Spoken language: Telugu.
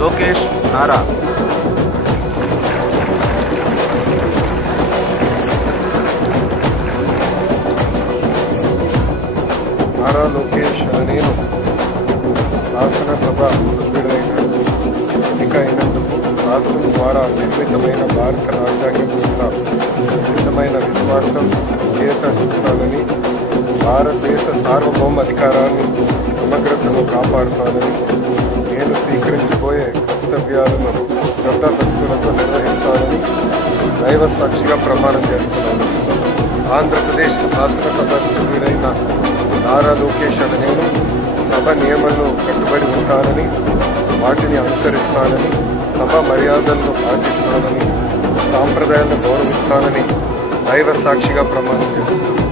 లోకేష్ నారా. నారా లోకేష్ నేను శాసనసభ ఎన్నికైనందుకు రాష్ట్రం ద్వారా నిర్మితమైన భారత రాజ్యాంగం పట్ల విధమైన విశ్వాసం విధేయత చూపుతానని, భారతదేశ సార్వభౌమ అధికారాన్ని సమగ్రతను కాపాడుతానని, నేను స్వీకరించబోయే కర్తవ్యాలను శ్రద్ధాశక్తులతో నిర్వహిస్తానని దైవ సాక్షిగా ప్రమాణం చేస్తున్నాను. ఆంధ్రప్రదేశ్ శాసనసభ సభ్యుడైన నారా లోకేష్ నేను సభ నియమాలను కట్టుబడి ఉంటానని, వాటిని అనుసరిస్తానని, సభ మర్యాదలను పాటిస్తానని, సాంప్రదాయాలను గౌరవిస్తానని దైవ సాక్షిగా ప్రమాణం చేస్తున్నాను.